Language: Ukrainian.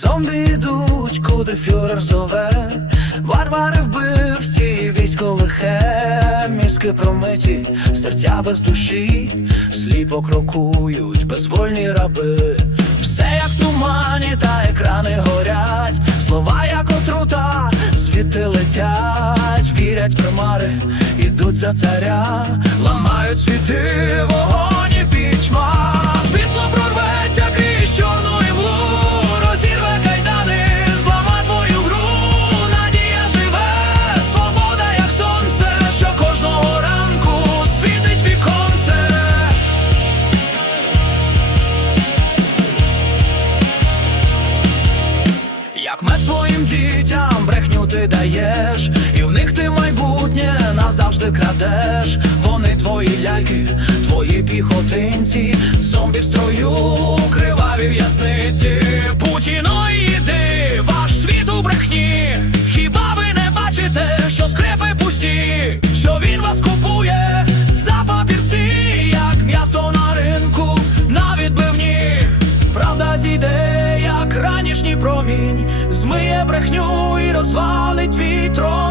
Зомбі йдуть, куди фюрер зове, варвари вбивці, військо лихе, мізки промиті, серця без душі, сліпо крокують, безвольні раби. Все як тумані, та екрани горять, слова як отрута, звідти летять, вірять примари, ідуть за царя, ламають світи, вогонь своїм дітям брехню ти даєш, і в них ти майбутнє назавжди крадеш. Вони твої ляльки, твої піхотинці, зомбі в строю, криваві в'язниці. Путіноїди, промінь змиє брехню і розвалить вітром.